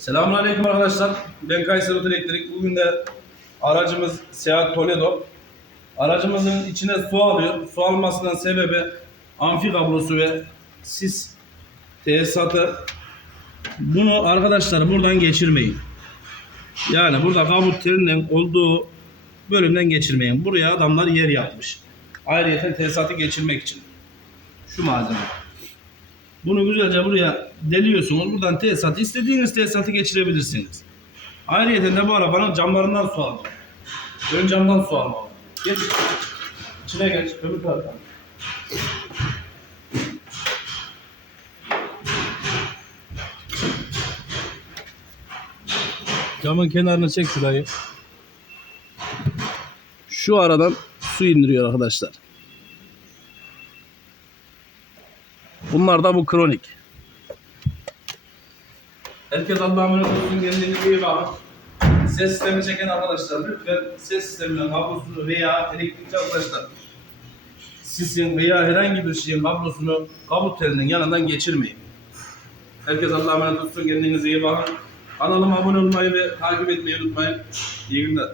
Selamünaleyküm arkadaşlar. Ben Kayseri Oto Elektrik. Bugün de aracımız Seat Toledo. Aracımızın içine su alıyor. Su almasının sebebi amfi kablosu ve sis tesisatı. Bunu arkadaşlar buradan geçirmeyin. Yani burada kabut telinin olduğu bölümden geçirmeyin. Buraya adamlar yer yapmış. Ayrıca tesisatı geçirmek için. Şu malzeme. Bunu güzelce buraya deliyorsunuz. Buradan tesisatı istediğiniz tesisatı geçirebilirsiniz. Ayrıca de bu arabanın camlarından su alın. Ön camdan su alma. Geç. İçine geç. Öbür taraftan. Camın kenarına çek şurayı. Şu aradan su indiriyor arkadaşlar. Bunlar da bu kronik. Herkes Allah'a emanet olsun. Kendinize iyi bakın. Ses sistemi çeken arkadaşlar lütfen ses sisteminin kablosunu veya elektrikli arkadaşlar sisin veya herhangi bir şeyin kablosunu kablo telinin yanından geçirmeyin. Herkes Allah'a emanet olsun. Kendinize iyi bakın. Kanalıma abone olmayı ve takip etmeyi unutmayın. İyi günler.